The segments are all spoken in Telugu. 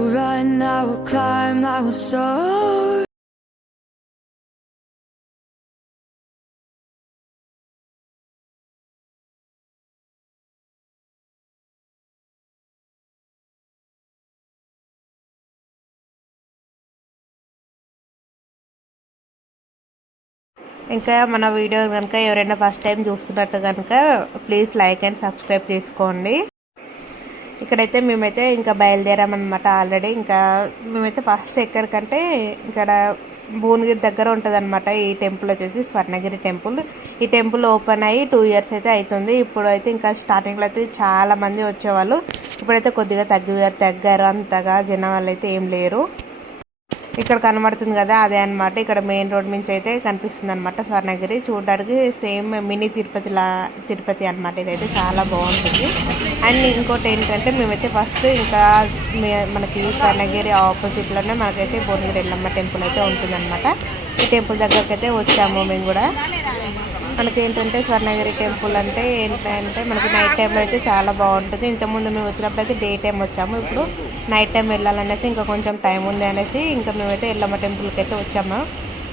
will run, I will climb, I will soar. ఇంకా మన వీడియో కనుక ఎవరైనా ఫస్ట్ టైం చూస్తున్నట్టు కనుక ప్లీజ్ లైక్ అండ్ సబ్స్క్రైబ్ చేసుకోండి. ఇక్కడైతే మేమైతే ఇంకా బయలుదేరామన్నమాట. ఆల్రెడీ ఇంకా మేమైతే ఫస్ట్ ఎక్కడికంటే ఇక్కడ భువనగిరి దగ్గర ఉంటుంది అనమాట. ఈ టెంపుల్ వచ్చేసి స్వర్ణగిరి టెంపుల్. ఈ టెంపుల్ ఓపెన్ అయ్యి 2 years అయితే అవుతుంది. ఇప్పుడు అయితే ఇంకా స్టార్టింగ్లో అయితే చాలా మంది వచ్చేవాళ్ళు. ఇప్పుడైతే కొద్దిగా తగ్గారు, అంతగా జనం వాళ్ళు అయితే ఏం లేరు. ఇక్కడ కనబడుతుంది కదా, అదే అనమాట. ఇక్కడ మెయిన్ రోడ్ నుంచి అయితే కనిపిస్తుంది అనమాట స్వర్ణగిరి. చూడడానికి సేమ్ మినీ తిరుపతి అనమాట. ఇదైతే చాలా బాగుంటుంది. అండ్ ఇంకోటి ఏంటంటే మేమైతే ఫస్ట్ ఇంకా మనకి స్వర్ణగిరి ఆపోజిట్లోనే మనకైతే భువనగిరి ఎల్లమ్మ టెంపుల్ అయితే ఉంటుందన్నమాట. ఈ టెంపుల్ దగ్గరికి అయితే వచ్చాము మేము కూడా. మనకి ఏంటంటే స్వర్ణగిరి టెంపుల్ అంటే ఏంటంటే మనకి నైట్ టైంలో అయితే చాలా బాగుంటుంది. ఇంతకుముందు మేము వచ్చినప్పుడు అయితే డే టైం వచ్చాము. ఇప్పుడు నైట్ టైం వెళ్ళాలనేసి ఇంకా కొంచెం టైం ఉంది అనేసి ఇంకా మేమైతే ఎల్లమ్మ టెంపుల్కి అయితే వచ్చాము.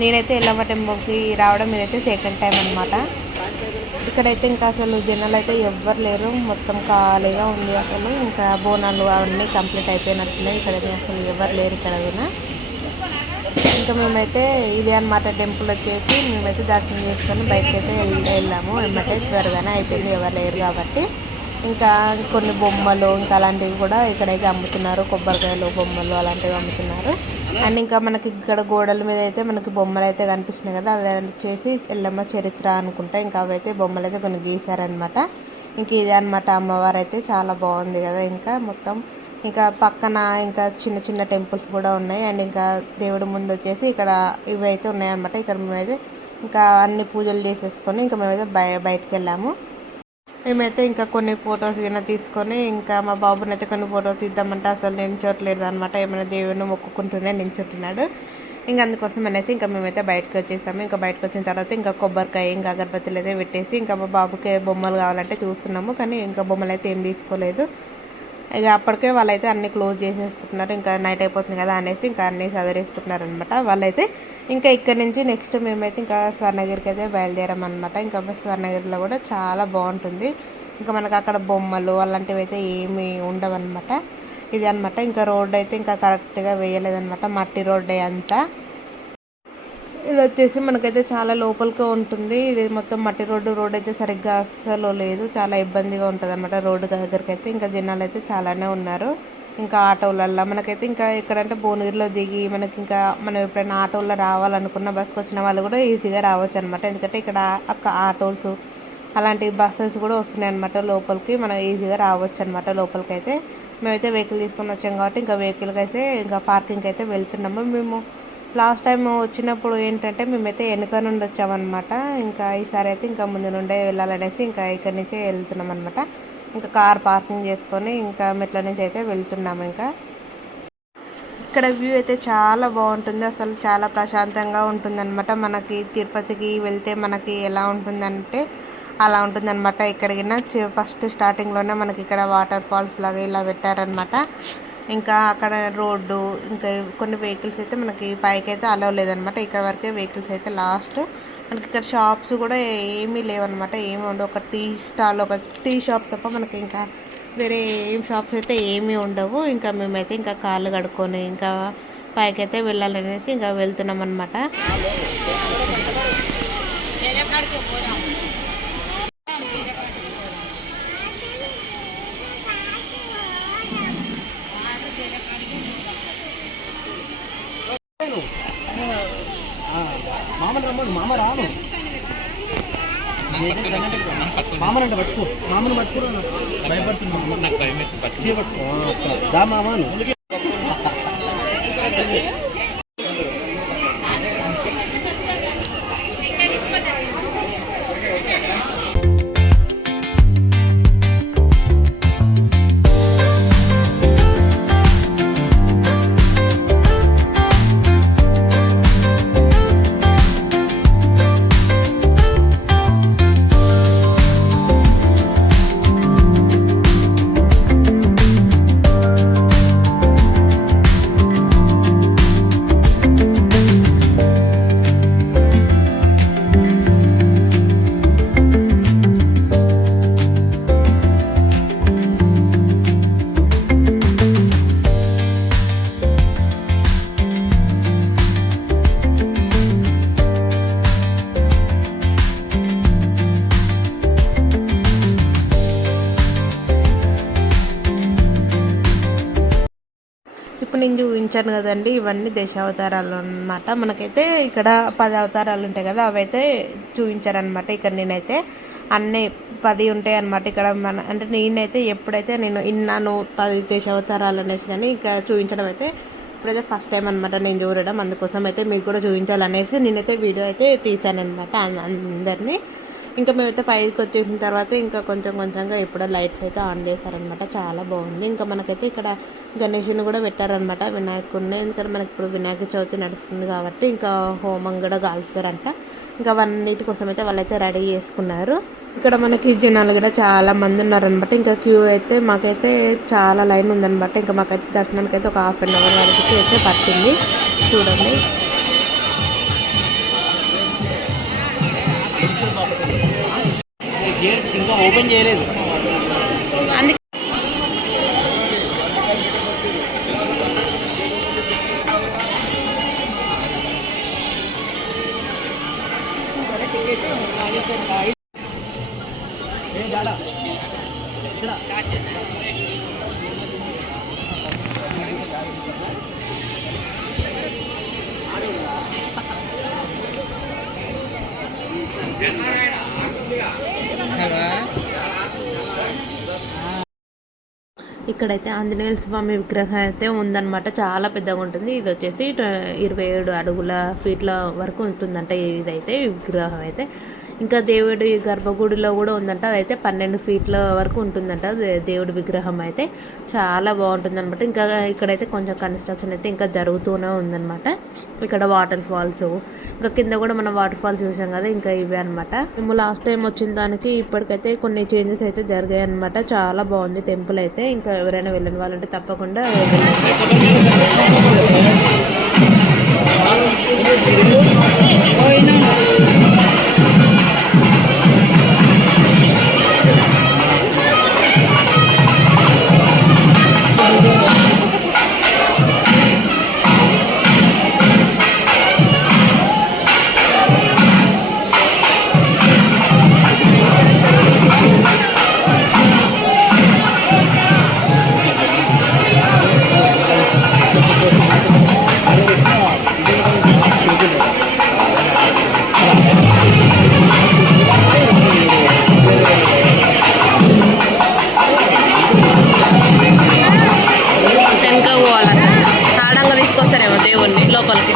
నేనైతే ఎల్లమ్మ టెంపుల్కి రావడం ఇదైతే సెకండ్ టైం అనమాట. ఇక్కడైతే ఇంకా అసలు జనాలు అయితే ఎవ్వరు లేరు, మొత్తం ఖాళీగా ఉంది. అసలు ఇంకా బోనాలు అవన్నీ కంప్లీట్ అయిపోయినట్టున్నాయి. ఇక్కడైతే అసలు ఎవరు లేరు ఇక్కడ కూడా. ఇంకా మేమైతే ఇదే అనమాట టెంపుల్ వచ్చేసి మేమైతే దర్శనం చేసుకొని బయటకు అయితే వెళ్ళాము. ఏమంటే త్వరగానే అయిపోయింది, ఎవరు లేరు కాబట్టి. ఇంకా కొన్ని బొమ్మలు ఇంకా అలాంటివి కూడా ఇక్కడైతే అమ్ముతున్నారు. కొబ్బరికాయలు, బొమ్మలు అలాంటివి అమ్ముతున్నారు. అండ్ ఇంకా మనకి ఇక్కడ గోడల మీద అయితే మనకి బొమ్మలు అయితే కనిపిస్తున్నాయి కదా, అది వచ్చేసి ఎల్లమ్మ చరిత్ర అనుకుంటా. ఇంకా అవైతే బొమ్మలు అయితే కొన్ని గీసారనమాట. ఇంక ఇదే అనమాట అమ్మవారు అయితే చాలా బాగుంది కదా. ఇంకా మొత్తం ఇంకా పక్కన ఇంకా చిన్న చిన్న టెంపుల్స్ కూడా ఉన్నాయి. అండ్ ఇంకా దేవుడి ముందు వచ్చేసి ఇక్కడ ఇవైతే ఉన్నాయన్నమాట. ఇక్కడ మేమైతే ఇంకా అన్ని పూజలు చేసేసుకొని ఇంకా మేమైతే బయటకు వెళ్ళాము. మేమైతే ఇంకా కొన్ని ఫొటోస్ కింద తీసుకొని ఇంకా మా బాబుని అయితే కొన్ని ఫొటోస్ తీద్దామంటే అసలు నించోట్లేదు అనమాట. ఏమైనా దేవుడిని మొక్కుకుంటూనే నించుంటున్నాడు. ఇంకా అందుకోసం అనేసి ఇంకా మేమైతే బయటకు వచ్చేసాము. ఇంకా బయటకు వచ్చిన తర్వాత ఇంకా కొబ్బరికాయ ఇంకా అగరబత్తులు అయితే పెట్టేసి ఇంకా మా బాబుకి బొమ్మలు కావాలంటే చూస్తున్నాము. కానీ ఇంకా బొమ్మలు అయితే ఏం తీసుకోలేదు. ఇక అప్పటికే వాళ్ళైతే అన్నీ క్లోజ్ చేసేసుకుంటున్నారు. ఇంకా నైట్ అయిపోతుంది కదా అనేసి ఇంకా అన్నీ సదరేసుకుంటున్నారు అనమాట వాళ్ళైతే. ఇంకా ఇక్కడ నుంచి నెక్స్ట్ మేమైతే ఇంకా స్వర్ణగిరికి అయితే బయలుదేరామన్నమాట. ఇంకా స్వర్ణగిరిలో కూడా చాలా బాగుంటుంది. ఇంకా మనకు అక్కడ బొమ్మలు అలాంటివి అయితే ఏమీ ఉండవన్నమాట. ఇది అనమాట. ఇంకా రోడ్ అయితే ఇంకా కరెక్ట్గా వేయలేదన్నమాట, మట్టి రోడ్డే అంతా. ఇది వచ్చేసి మనకైతే చాలా లోపలికే ఉంటుంది. ఇది మొత్తం మట్టి రోడ్ అయితే సరిగ్గా అస్సలు లేదు, చాలా ఇబ్బందిగా ఉంటుంది అనమాట రోడ్డు దగ్గరికి అయితే. ఇంకా జనాలు అయితే చాలానే ఉన్నారు. ఇంకా ఆటోలల్లో మనకైతే ఇంకా ఎక్కడంటే భువనగిరిలో దిగి మనకి ఇంకా మనం ఎప్పుడైనా ఆటోలో రావాలనుకున్న బస్కి వచ్చిన వాళ్ళు కూడా ఈజీగా రావచ్చు అనమాట. ఎందుకంటే ఇక్కడ ఆటోస్ అలాంటి బస్సెస్ కూడా వస్తున్నాయి అనమాట లోపలికి. మనం ఈజీగా రావచ్చు అనమాట లోపలికి అయితే. మేమైతే వెహికల్ తీసుకొని వచ్చాం కాబట్టి ఇంకా వెహికల్కి అయితే ఇంకా పార్కింగ్కి అయితే వెళ్తున్నాము. మేము లాస్ట్ టైం వచ్చినప్పుడు ఏంటంటే మేమైతే వెనుక నుండి వచ్చామన్నమాట. ఇంకా ఈసారి అయితే ఇంకా ముందు నుండే వెళ్ళాలనేసి ఇంకా ఇక్కడి నుంచే వెళ్తున్నాం అనమాట. ఇంకా కార్ పార్కింగ్ చేసుకొని ఇంకా మెట్ల నుంచి అయితే వెళ్తున్నాము. ఇంకా ఇక్కడ వ్యూ అయితే చాలా బాగుంటుంది, అసలు చాలా ప్రశాంతంగా ఉంటుందన్నమాట. మనకి తిరుపతికి వెళ్తే మనకి ఎలా ఉంటుందంటే అలా ఉంటుందన్నమాట. ఇక్కడికైనా ఫస్ట్ స్టార్టింగ్లోనే మనకి ఇక్కడ వాటర్ ఫాల్స్ లాగా ఇలా పెట్టారనమాట. ఇంకా అక్కడ రోడ్డు ఇంకా కొన్ని వెహికల్స్ అయితే మనకి పైకి అయితే అలవ్ లేదనమాట. ఇక్కడ వరకే వెహికల్స్ అయితే లాస్ట్. మనకి ఇక్కడ షాప్స్ కూడా ఏమీ లేవన్నమాట, ఏమీ ఉండవు. ఒక టీ స్టాల్, ఒక టీ షాప్ తప్ప మనకి ఇంకా వేరే ఏం షాప్స్ అయితే ఏమీ ఉండవు. ఇంకా మేమైతే ఇంకా కాళ్ళు కడుక్కొని ఇంకా పైకి అయితే వెళ్ళాలనేసి ఇంకా వెళ్తున్నాం అనమాట. మామని రమ్మను, మామ రాను. మామనంటే పట్టుకో, మామను పట్టుకురా. భయపడుతున్నా దా మామను. నేను చూపించాను కదండి, ఇవన్నీ దశావతారాలు అన్నమాట. మనకైతే ఇక్కడ 10 అవతారాలు ఉంటాయి కదా, అవైతే చూపించారనమాట. ఇక్కడ నేనైతే అన్నీ 10 ఉంటాయి అన్నమాట. ఇక్కడ అంటే నేనైతే ఎప్పుడైతే నేను ఇన్నాను 10 దశావతారాలు అనేసి, కానీ ఇంకా చూపించడం అయితే ఇప్పుడైతే ఫస్ట్ టైం అనమాట నేను చూడడం. అందుకోసం అయితే మీకు కూడా చూపించాలనేసి నేనైతే వీడియో అయితే తీసానమాట అందరినీ. ఇంకా మేమైతే పైకి వచ్చేసిన తర్వాత ఇంకా కొంచెంగా ఎప్పుడో లైట్స్ అయితే ఆన్ చేశారనమాట. చాలా బాగుంది. ఇంకా మనకైతే ఇక్కడ గణేషుని కూడా పెట్టారనమాట, వినాయకుడిని. ఎందుకంటే మనకి ఇప్పుడు వినాయక చవితి నడుస్తుంది కాబట్టి ఇంకా హోమం కూడా కాల్స్తారంట. ఇంకా అవన్నిటి కోసం అయితే వాళ్ళైతే రెడీ చేసుకున్నారు. ఇక్కడ మనకి జనాలు కూడా చాలా మంది ఉన్నారనమాట. ఇంకా క్యూ అయితే మాకైతే చాలా లైన్ ఉందనమాట. ఇంకా మాకైతే దర్శనానికి అయితే ఒక ½ అవర్ వరకు అయితే పట్టింది. చూడండి, ఇంకా ఓపెన్ చేయలేదు. ఇక్కడైతే ఆంజనేయ స్వామి విగ్రహం అయితే ఉందన్నమాట. చాలా పెద్దగా ఉంటుంది. ఇది వచ్చేసి 27 అడుగుల ఫీట్ల వరకు ఉంటుందంట ఇదైతే విగ్రహం అయితే. ఇంకా దేవుడి గర్భగుడిలో కూడా ఉందంట, అదైతే 12 ఫీట్ల వరకు ఉంటుందంట దేవుడి విగ్రహం అయితే. చాలా బాగుంటుంది అనమాట. ఇంకా ఇక్కడైతే కొంచెం కన్స్ట్రక్షన్ అయితే ఇంకా జరుగుతూనే ఉందన్నమాట. ఇక్కడ వాటర్ ఫాల్స్, ఇంకా కింద కూడా మనం వాటర్ ఫాల్స్ చూసాం కదా, ఇంకా ఇవే అనమాట. మేము లాస్ట్ టైం వచ్చిన దానికి ఇప్పటికైతే కొన్ని చేంజెస్ అయితే జరిగాయి అనమాట. చాలా బాగుంది టెంపుల్ అయితే. ఇంకా ఎవరైనా వెళ్ళని వాళ్ళంటే తప్పకుండా తీసుకొస్తారేమో దేవుణ్ణి లోపలికి.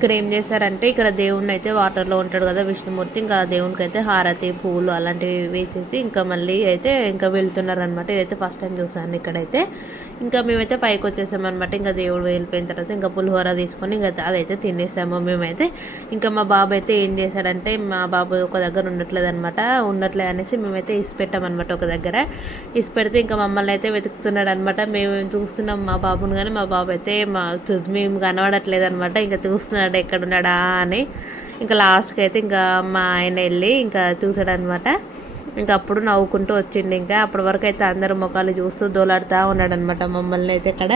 ఇక్కడ ఏం చేశారంటే ఇక్కడ దేవుణ్ణి అయితే వాటర్లో ఉంటాడు కదా విష్ణుమూర్తి, ఇంకా దేవునికి అయితే హారతి పూలు అలాంటివి వేసేసి ఇంకా మళ్ళీ అయితే ఇంకా వెళ్తున్నారు అనమాట. ఇదైతే ఫస్ట్ టైం చూసాను ఇక్కడైతే. ఇంకా మేమైతే పైకి వచ్చేసామన్నమాట. ఇంకా దేవుడు వెళ్ళిపోయిన తర్వాత ఇంకా పులిహోర తీసుకొని ఇంకా అదైతే తినేసాము మేమైతే. ఇంకా మా బాబు అయితే ఏం చేశాడంటే, మా బాబు ఒక దగ్గర ఉండట్లే అనేసి మేమైతే ఇసిపెట్టామన్నమాట. ఒక దగ్గర ఇసిపెడితే ఇంకా మమ్మల్ని అయితే వెతుకుతున్నాడు అనమాట. మేము చూస్తున్నాం మా బాబుని, కానీ మా బాబు అయితే మేము కనబడట్లేదు అనమాట. ఇంకా చూస్తున్నాడు ఎక్కడున్నాడా అని. ఇంకా లాస్ట్కి అయితే ఇంకా మా ఆయన వెళ్ళి ఇంకా చూసాడనమాట. ఇంకా అప్పుడు నవ్వుకుంటూ వచ్చిండు. ఇంకా అప్పటి వరకు అయితే అందరు ముఖాలు చూస్తూ దోలాడుతూ ఉన్నాడు అనమాట మమ్మల్ని అయితే ఇక్కడ.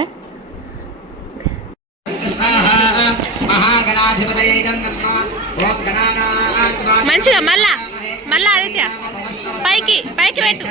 మంచిగా మళ్ళా మళ్ళా ఆదిత్య పైకి పైకి పెట్టు.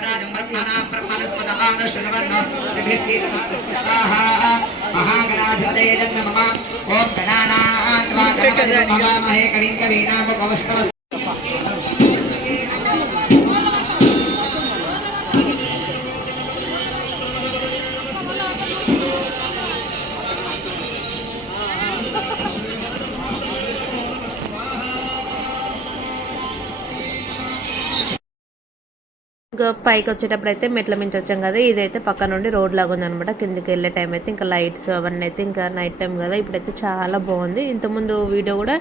ఇంకా పైకి వచ్చేటప్పుడు అయితే మెట్ల మించి వచ్చాం కదా, ఇదైతే పక్క నుండి రోడ్ లాగా ఉందనమాట. కిందికి వెళ్ళే టైం అయితే ఇంకా లైట్స్ అవన్నీ అయితే ఇంకా నైట్ టైం కదా, ఇప్పుడైతే చాలా బాగుంది. ఇంతకుముందు వీడియో కూడా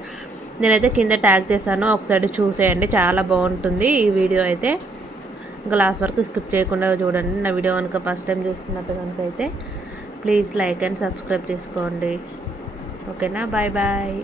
నేనైతే కింద ట్యాగ్ చేశాను, ఒకసారి చూసేయండి, చాలా బాగుంటుంది ఈ వీడియో అయితే. ఇంకా లాస్ట్ వరకు స్కిప్ చేయకుండా చూడండి. నా వీడియో కనుక ఫస్ట్ టైం చూస్తున్నట్టు కనుక అయితే ప్లీజ్ లైక్ అండ్ సబ్స్క్రైబ్ చేసుకోండి. ఓకేనా, బాయ్ బాయ్.